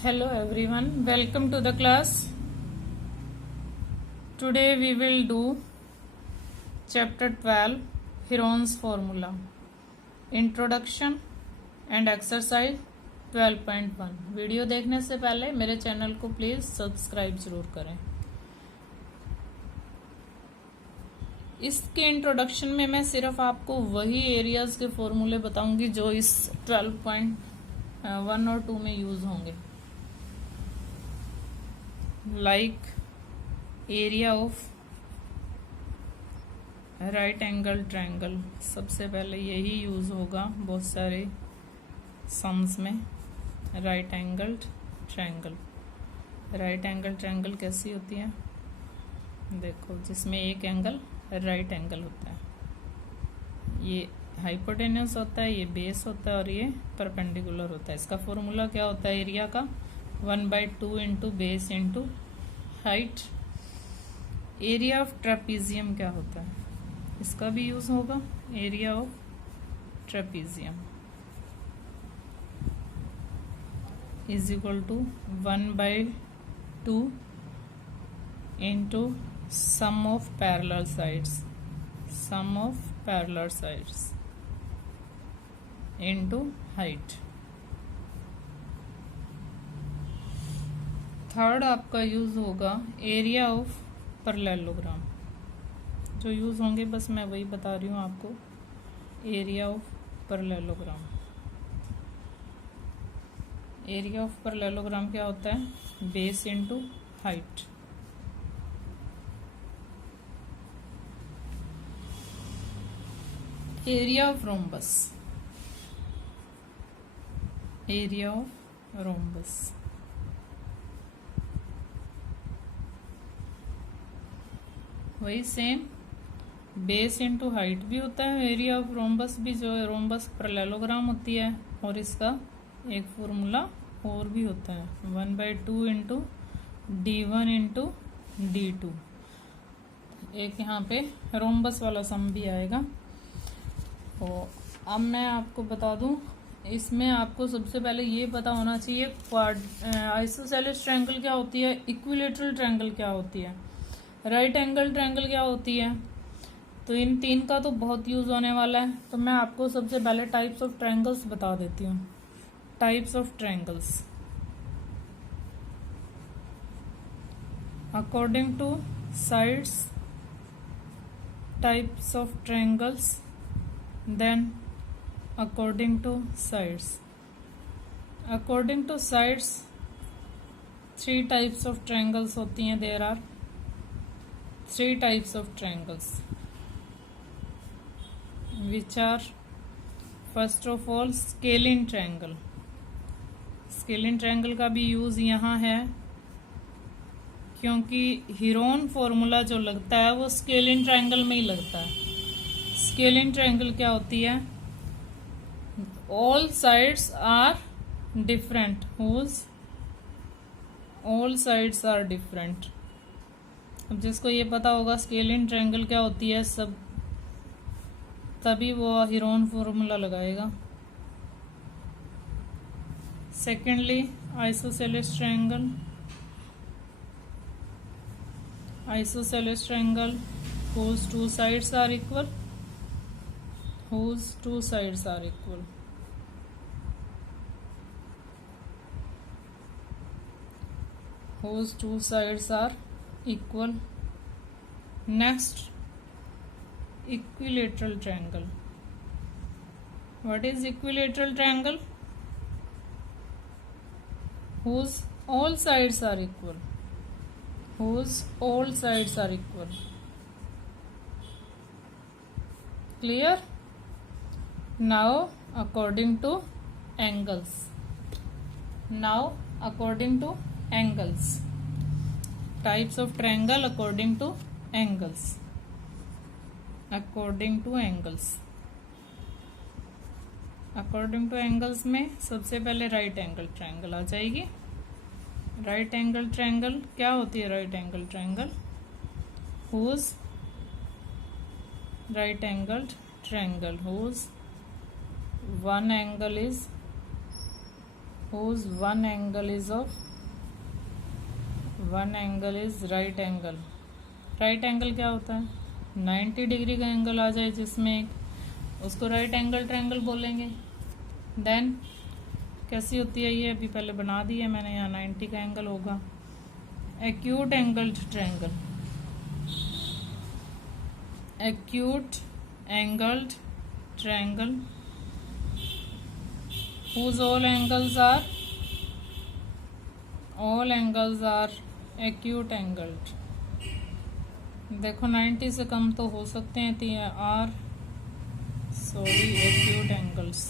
Hello everyone, welcome to the class. Today we will do chapter 12 Heron's formula, introduction and exercise 12.1. Video देखने से पहले मेरे channel को please subscribe जरूर करें. इसके इंट्रोडक्शन में मैं सिर्फ आपको वही एरियाज के फॉर्मूले बताऊंगी जो इस 12.1 और 2 में यूज होंगे. Like area of right angle triangle, सबसे पहले यही यूज होगा बहुत सारे सम्स में. Right angle triangle, right angle triangle कैसी होती है देखो, जिसमें एक एंगल राइट एंगल होता है. ये हाइपोटेन्यूस होता है, ये बेस होता है और ये परपेंडिकुलर होता है. इसका फॉर्मूला क्या होता है एरिया का? 1/2 into base into height. Area of trapezium क्या होता है? इसका भी यूज होगा. Area of trapezium is equal to 1/2 into sum of parallel sides, sum of parallel sides into height. Third आपका यूज होगा एरिया ऑफ पैरेललोग्राम. जो यूज होंगे बस मैं वही बता रही हूँ आपको. Area of parallelogram, area of parallelogram क्या होता है? Base into height. Area of rhombus, area of rhombus वही सेम बेस इंटू हाइट भी होता है. एरिया ऑफ रोम्बस भी जो है रोम्बस पैरेललोग्राम होती है और इसका एक फॉर्मूला और भी होता है 1/2 इंटू D1 इंटू D2. एक यहाँ पे रोम्बस वाला सम भी आएगा. तो अब मैं आपको बता दूं, इसमें आपको सबसे पहले ये पता होना चाहिए आइसोसेलेस ट्रायंगल क्या होती है, इक्विलेटरल ट्रायंगल क्या होती है, राइट एंगल ट्रायंगल क्या होती है. तो इन तीन का तो बहुत यूज होने वाला है. तो मैं आपको सबसे पहले टाइप्स ऑफ ट्रायंगल्स बता देती हूँ. Types of triangles according to sides, types of triangles, then according to sides. According to sides 3 types of triangles होती हैं. There are 3 types of triangles, which are first of all scalene triangle. Scalene triangle का भी use यहाँ है क्योंकि Heron formula जो लगता है वो स्केलिन ट्रायंगल में ही लगता है. स्केलिन ट्रायंगल क्या होती है? All sides are different, whose all sides are different. अब जिसको ये पता होगा स्केलिन ट्रायंगल क्या होती है सब, तभी वो हीरोन फॉर्मूला लगाएगा. Secondly isosceles triangle, isosceles triangle whose 2 sides are equal, whose 2 sides are equal. Whose 2 sides are equal. Next, equilateral triangle. What is equilateral triangle? Whose all sides are equal, whose all sides are equal. Clear? Now according to angles, now according to angles, types of triangle according to angles, according to angles. According two angles में सबसे पहले right angle triangle आ जाएगी. Right angle triangle क्या होती है? Right angle triangle whose right angle triangle whose one angle is whose one angle is right angle. Right angle क्या होता है? 90 डिग्री का एंगल आ जाए जिसमें उसको राइट एंगल ट्रायंगल बोलेंगे. देन कैसी होती है ये? अभी पहले बना दी है मैंने. यहाँ 90 का एंगल होगा. Acute angled triangle. Acute angled triangle whose all angles are acute angled. देखो 90 से कम तो हो सकते हैं. Acute angles.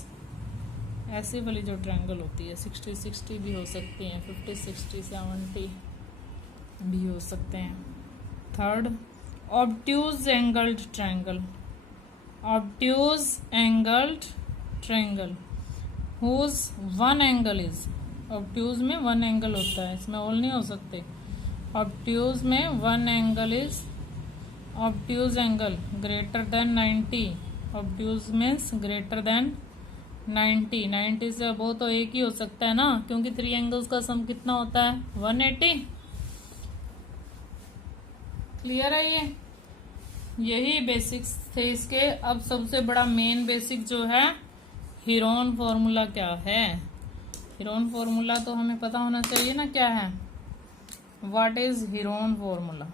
ऐसी वाली जो ट्रायंगल होती है 60-60 भी हो सकती हैं, 50-60, 70 भी हो सकते हैं. Third, obtuse angled triangle. Obtuse angled triangle whose one angle is. Obtuse में वन एंगल होता है, इसमें ऑल नहीं हो सकते. ऑब्ट्यूज में one angle is obtuse angle greater than 90. Obtuse means greater than 90. 90 से अब तो एक ही हो सकता है ना, क्योंकि 3 एंगल्स का सम कितना होता है? 180. क्लियर है ये? यही बेसिक्स थे इसके. अब सबसे बड़ा मेन बेसिक जो है, हीरोन फॉर्मूला क्या है? हीरोन फॉर्मूला तो हमें पता होना चाहिए ना क्या है. What is Heron formula?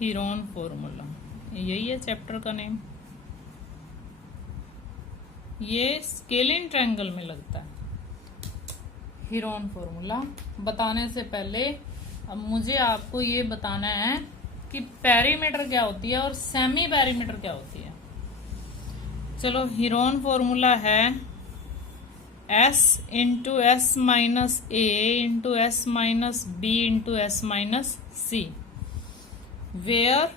Heron formula यही है चैप्टर का नेम. ये स्केलिन ट्रायंगल में लगता है. हीरोन फॉर्मूला बताने से पहले अब मुझे आपको ये बताना है कि पेरीमीटर क्या होती है और सेमी पेरीमीटर क्या होती है. चलो, हीरोन फॉर्मूला है s into S minus A into S minus B into S minus C, where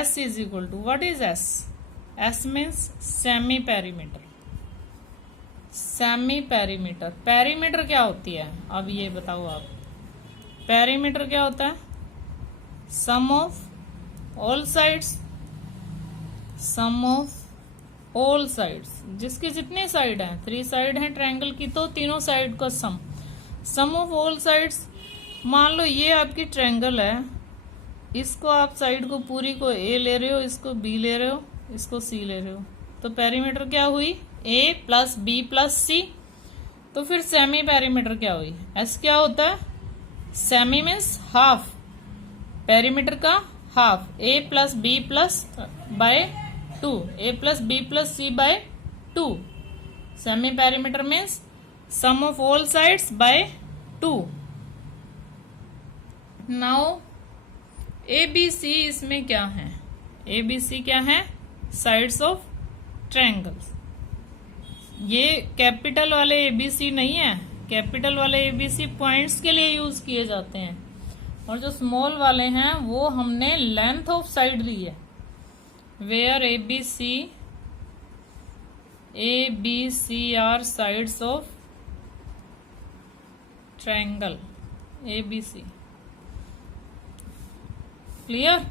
s is equal to, what is s? s means semi perimeter. Semi perimeter. Perimeter क्या होती है? अब ये बताओ आप. पेरीमीटर क्या होता है? Sum of all sides. Sum of all sides. जिसकी जितनी साइड है, 3 साइड है ट्रायंगल की, तो तीनों साइड का सम. सम ऑफ ऑल साइड्स. मान लो ये आपकी ट्रायंगल है, इसको आप साइड को पूरी को ए ले रहे हो, इसको बी ले रहे हो, इसको सी ले रहे हो, तो पेरीमीटर क्या हुई? ए प्लस बी प्लस सी. तो फिर सेमी पेरीमीटर क्या हुई? एस क्या होता है? Semi means half. पेरीमीटर का half. A plus B plus by 2, A plus B plus C by 2. Semi perimeter means sum of all sides by 2. Now A B C इसमें क्या है? A B C क्या है? Sides of triangles. ये capital वाले A B सी नहीं है. Capital वाले ए बी सी पॉइंट्स के लिए यूज किए जाते हैं, और जो स्मॉल वाले हैं वो हमने लेंथ ऑफ साइड ली है. Where A B C are sides of triangle. A B C. Clear?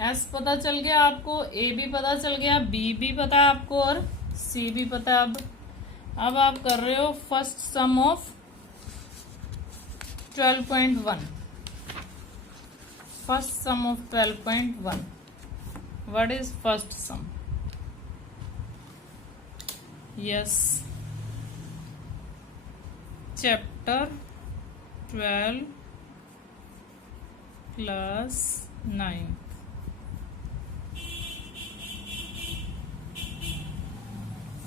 S पता चल गया आपको, ए भी पता चल गया, बी भी पता है आपको, और सी भी पता है. अब आप कर रहे हो first sum of 12.1. First sum of 12.1. What is first sum? Yes, chapter 12 class 9.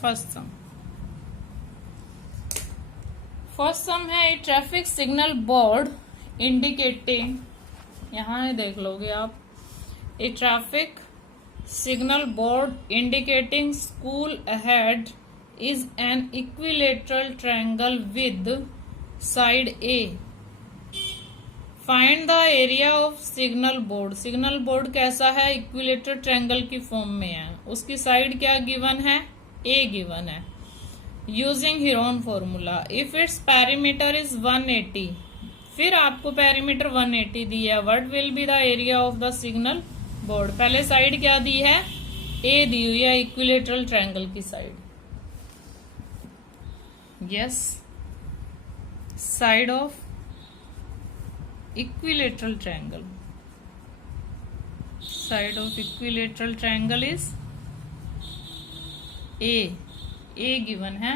First sum. First sum है a traffic signal board indicating. यहां देख लोगे आप. A traffic signal board indicating school ahead is an equilateral triangle with side A. Find the area of signal board. Signal board कैसा है? Equilateral triangle की form में है. उसकी साइड क्या गिवन है? ए गिवन है. Using Heron formula, if its perimeter is 180. फिर आपको पेरीमीटर 180 दिया. What will be the area of the signal board. पहले साइड क्या दी है, ए दी हुई है इक्विलेटरल ट्रायंगल की side. Yes, side of equilateral triangle, side of equilateral triangle is a given है।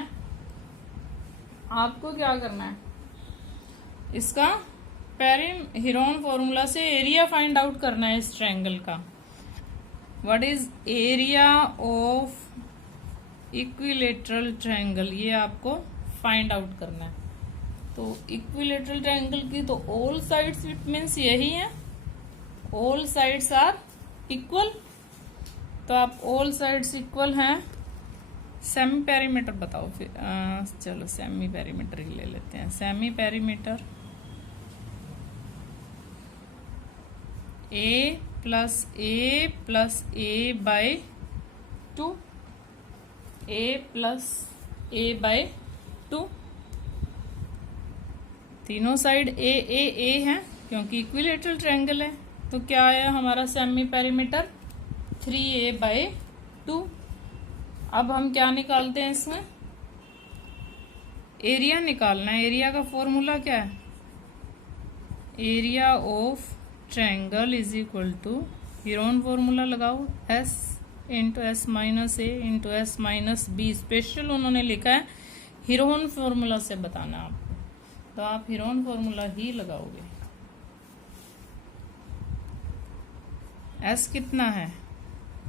आपको क्या करना है, इसका हेरोन फॉर्मूला से एरिया फाइंड आउट करना है इस ट्रायंगल का। What is area of equilateral triangle, ये आपको फाइंड आउट करना है। तो इक्विलेटरल ट्रायंगल की तो ऑल साइड्स इट मीन्स यही है, ऑल साइड्स आर इक्वल। तो आप ऑल साइड्स इक्वल हैं, सेमी पेरीमीटर बताओ फिर। चलो सेमी पेरीमीटर ही ले लेते हैं। Semi perimeter A plus A by 2, A plus A by 2, तीनों साइड ए है क्योंकि इक्विलेटरल ट्रायंगल है। तो क्या आया हमारा सेमी पेरीमीटर 3a बाय 2। अब हम क्या निकालते हैं, इसमें एरिया निकालना है। एरिया का फॉर्मूला क्या है, area of triangle is equal to, Heron formula लगाओ, s into S minus A into S minus B. Special उन्होंने लिखा है हेरोन फॉर्मूला से बताना आपको, तो आप हेरोन फॉर्मूला ही लगाओगे। s कितना है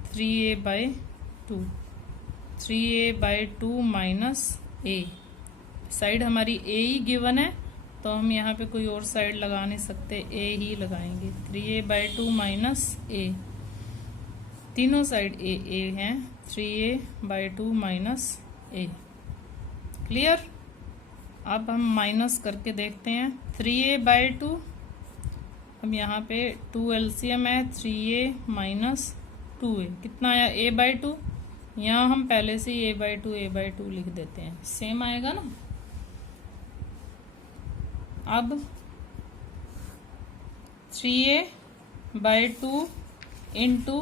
3a by 2, 3a by 2 minus A. Side हमारी ए ही गिवन है तो हम यहाँ पे कोई और साइड लगा नहीं सकते, ए ही लगाएंगे। 3a बाय 2 माइनस ए, तीनों साइड ए हैं, 3a by 2 minus A. Clear. अब हम माइनस करके देखते हैं। 3a बाय 2, अब यहाँ पे 2 एलसीएम है, 3a माइनस 2a कितना आया, a बाय 2। यहाँ हम पहले से ही a बाय 2 लिख देते हैं, सेम आएगा ना। अब 3a by 2 into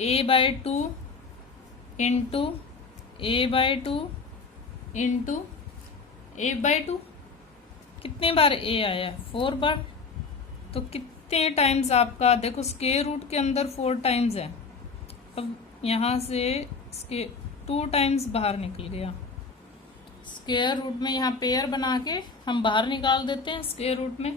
a by 2 into a by 2 into a by 2, कितने बार a आया, 4 बार। तो कितने टाइम्स आपका देखो, स्क्वायर रूट के अंदर 4 टाइम्स है। अब यहाँ से 2 टाइम्स बाहर निकल गया। स्क्वायर रूट में यहाँ पेयर बना के हम बाहर निकाल देते हैं, स्क्वायर रूट में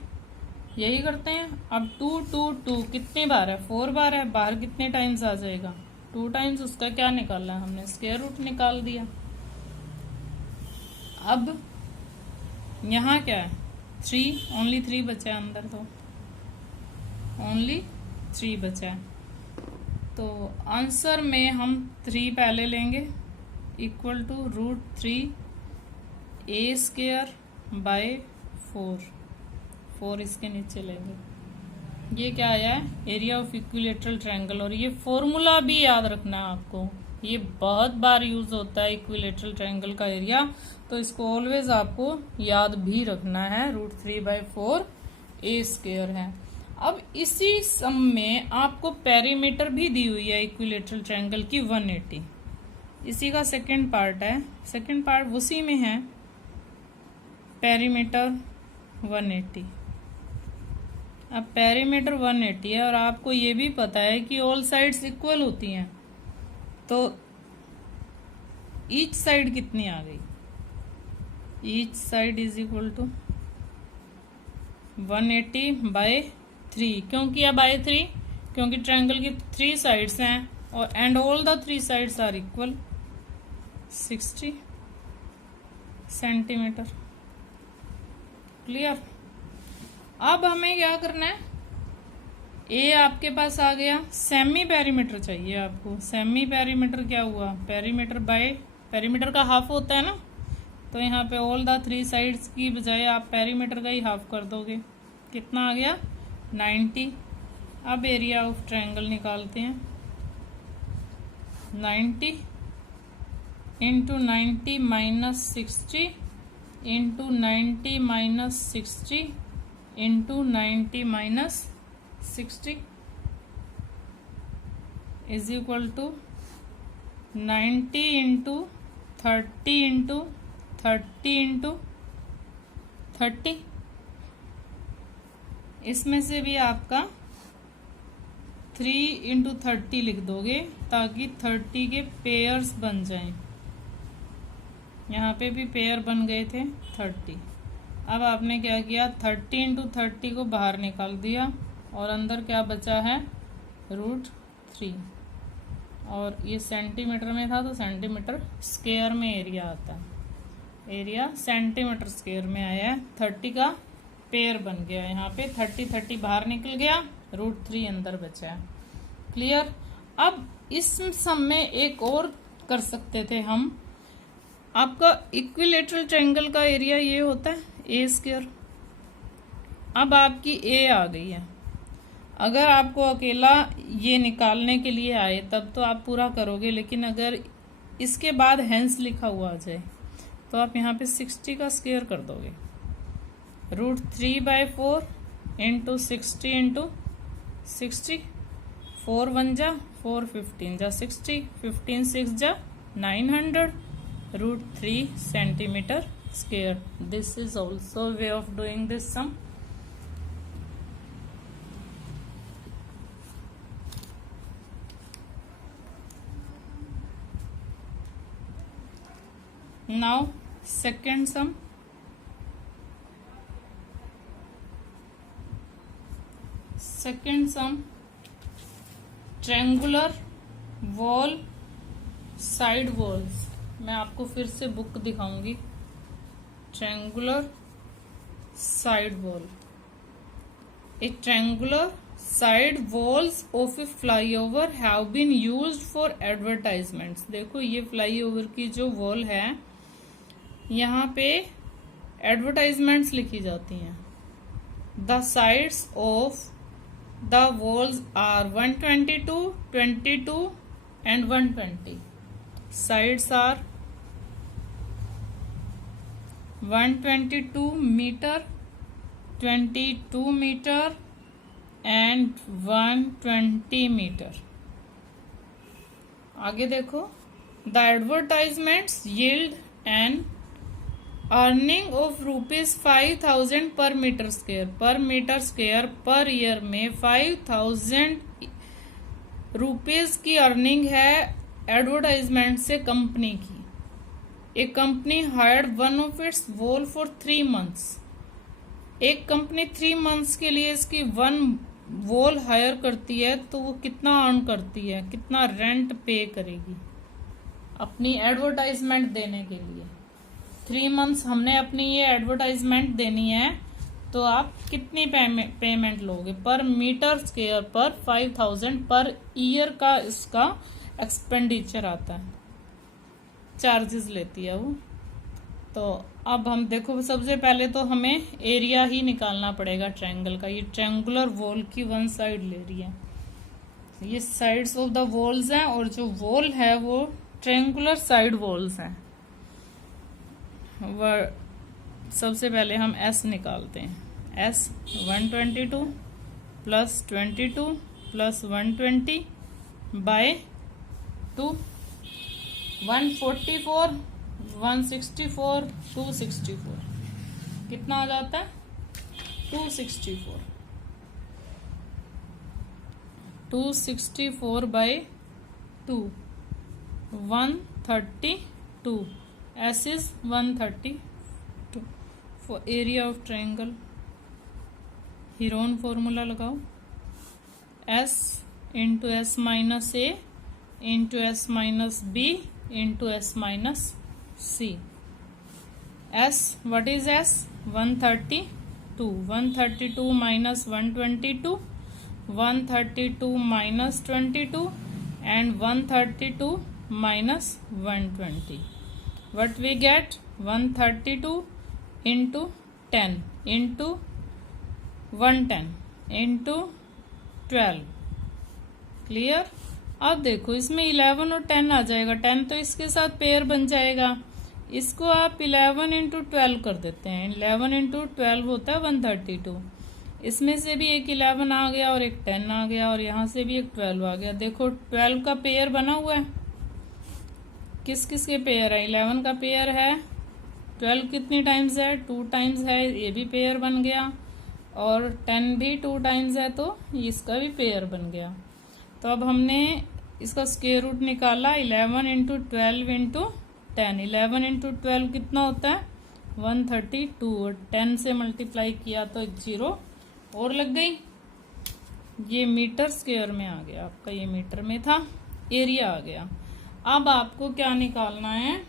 यही करते हैं। अब 2 2 2 कितने बार है, 4 बार है, बाहर कितने टाइम्स आ जाएगा, 2 टाइम्स। उसका क्या निकालना है हमने, स्क्वायर रूट निकाल दिया। अब यहाँ क्या है, 3, ओनली 3 बचा है अंदर, तो ओनली 3 बचा है। तो आंसर में हम 3 पहले लेंगे, equal to √3 a square by 4 इसके नीचे लेंगे। ये क्या आया है, एरिया ऑफ इक्विलेटरल ट्रायंगल। और ये फॉर्मूला भी याद रखना है आपको, ये बहुत बार यूज होता है इक्विलेटरल ट्रायंगल का एरिया, तो इसको ऑलवेज आपको याद भी रखना है। √3 बाय 4 a स्क्वायर है। अब इसी सम में आपको पेरीमीटर भी दी हुई है इक्विलेटरल ट्रायंगल की 180, इसी का सेकंड पार्ट है। सेकंड पार्ट उसी में है, पेरीमीटर 180। अब पेरीमीटर 180 है और आपको ये भी पता है कि ऑल साइड्स इक्वल होती हैं, तो ईच साइड कितनी आ गई, each side is equal to 180 by 3। क्यों किया बाय 3, क्योंकि ट्रायंगल की 3 साइड्स हैं और and all the 3 sides are equal, 60 centimetre. Clear. अब हमें क्या करना है, ए आपके पास आ गया, सेमी पेरीमीटर चाहिए आपको। सेमी पेरीमीटर क्या हुआ, पेरीमीटर बाय, पेरीमीटर का हाफ होता है ना, तो यहाँ पे ऑल द 3 साइड्स की बजाय आप पेरीमीटर का ही हाफ कर दोगे। कितना आ गया, 90। अब एरिया ऑफ ट्रायंगल निकालते हैं। 90 into 90 minus 60 into 90 minus 60 into 90 minus 60। Is equal to 90 into 30 into 30 into 30। इसमें से भी आपका 3 इंटू 30 लिख दोगे ताकि 30 के पेयर्स बन जाएं। यहाँ पे भी पेयर बन गए थे 30। अब आपने क्या किया, 30 इंटू 30 को बाहर निकाल दिया और अंदर क्या बचा है, √3। और ये सेंटीमीटर में था तो सेंटीमीटर स्क्वायर में एरिया आता है। एरिया सेंटीमीटर स्क्वायर में आया है। 30 का पेयर बन गया। यहाँ पे 30 बाहर निकल गया, √3 अंदर बचा है। क्लियर। अब इस सम में एक और कर सकते थे हम। आपका इक्विलेटरल ट्रायंगल का एरिया ये होता है A²। अब आपकी A आ गई है। अगर आपको अकेला ये निकालने के लिए आए तब तो आप पूरा करोगे, लेकिन अगर इसके बाद हेंस लिखा हुआ आ जाए तो आप यहाँ पे 60 का स्क्वायर कर दोगे। √3/4 इंटू 60 इंटू 60। 4 1 जा 4, 15 जा 60, 15 6 जा 900, √3 centimetre square. This is also way of doing this sum. Now second sum. Second sum, triangular wall side walls। मैं आपको फिर से बुक दिखाऊंगी। triangular side wall। A triangular side walls of a flyover have been used for advertisements। देखो ये flyover की जो wall है यहाँ पे एडवर्टाइजमेंट्स लिखी जाती हैं। The sides of the walls are 122, 22 and 120। Sides are 122 metre, 22 metre and 120 metre. आगे देखो, the advertisements yield an earning of ₹5,000 per metre square. Per metre square per year में 5,000 रुपीज की अर्निंग है एडवर्टाइजमेंट से company की। एक company hired one of its wall for 3 months। एक company 3 months के लिए इसकी वन वॉल हायर करती है तो वो कितना अर्न करती है, कितना रेंट पे करेगी अपनी एडवर्टाइजमेंट देने के लिए। 3 months हमने अपनी ये एडवर्टाइजमेंट देनी है तो आप कितनी पेमेंट लोगे। पर मीटर स्क्वायर पर 5,000 पर ईयर का इसका एक्सपेंडिचर आता है, चार्जेस लेती है वो। तो अब हम देखो, सबसे पहले तो हमें एरिया ही निकालना पड़ेगा ट्रायंगल का। ये ट्रायंगुलर वॉल की वन साइड ले रही है, ये साइड्स ऑफ द वॉल्स हैं और जो वॉल है वो ट्रायंगुलर साइड वॉल्स हैं। सबसे पहले हम S निकालते हैं। S 122 plus 22 plus 120 by 2, 144, 164, 264। कितना आ जाता है, 264। 264 by 2, 132। S is 132 for area of triangle। Heron formula लगाओ, S into S minus A into S minus B into S minus C। S, what is S? 132। 132 minus 122, 132 minus 22 and 132 minus 120। What we get? 132 into 10 into 110 into 12। Clear. अब देखो इसमें 11 और 10 आ जाएगा। 10 तो इसके साथ pair बन जाएगा। इसको आप 11 into 12 कर देते हैं। 11 into 12 होता है 132। इसमें से भी एक 11 आ गया और एक 10 आ गया और यहाँ से भी एक 12 आ गया। देखो 12 का पेयर बना हुआ है। किस किस के पेयर है? 11 का पेयर है। 12 कितनी टाइम्स है? 2 टाइम्स है, ये भी पेयर बन गया। और 10 भी 2 टाइम्स है, तो इसका भी पेयर बन गया। तो अब हमने इसका स्क्वायर रूट निकाला। 11 इंटू 12 इंटू 10। 11 इंटू 12 कितना होता है? 132। और 10 से मल्टीप्लाई किया तो एक 0 और लग गई। ये मीटर स्क्वायर में आ गया आपका, ये मीटर में था, एरिया आ गया। अब आपको क्या निकालना है?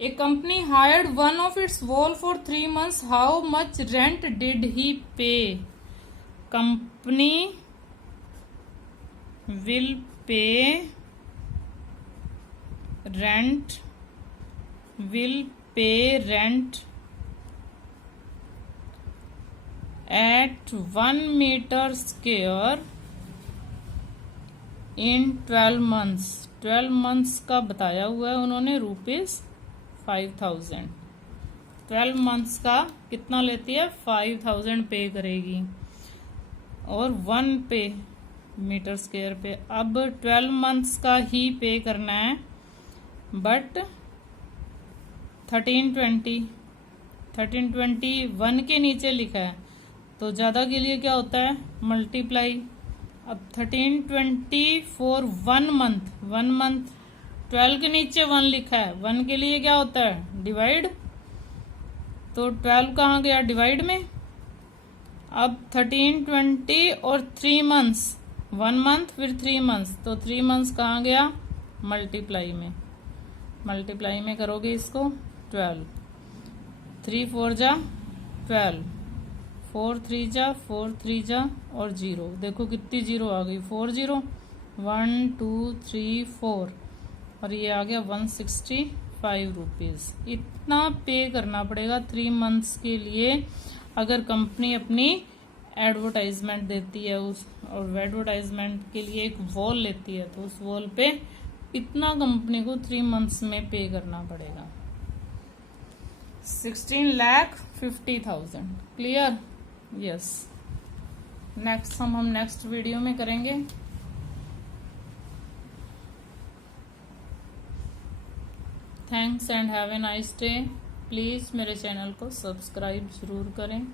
A company hired one of its wall for 3 months, how much rent did he pay? Company will pay rent at 1 meter square in 12 months। 12 months का बताया हुआ है उन्होंने, ₹5000। 12 months का कितना लेती है? 5000 पे करेगी और 1 पे मीटर स्क्वायर पे। अब 12 months का ही पे करना है, बट 1320 1 के नीचे लिखा है, तो ज़्यादा के लिए क्या होता है? मल्टीप्लाई। अब 1320 फॉर 1 month, 1 month 12 के नीचे 1 लिखा है, 1 के लिए क्या होता है? डिवाइड। तो 12 कहाँ गया? डिवाइड में। अब 1320 और 3 months, 1 month फिर 3 months, तो 3 months कहाँ गया? मल्टीप्लाई में। मल्टीप्लाई में करोगे इसको 12, 3 4 जा 12, 4 3 जा 4 3 जा और 0। देखो कितनी 0 आ गई? 4 0, 1 2 3 4 और ये आ गया 165 रुपीज। इतना पे करना पड़ेगा 3 months के लिए, अगर कंपनी अपनी एडवर्टाइजमेंट देती है उस, और एडवर्टाइजमेंट के लिए एक वॉल लेती है, तो उस वॉल पे इतना कंपनी को 3 months में पे करना पड़ेगा। 16,50,000। क्लियर? यस। नेक्स्ट हम नेक्स्ट वीडियो में करेंगे। Thanks and have a nice day. Please मेरे चैनल को सब्सक्राइब जरूर करें।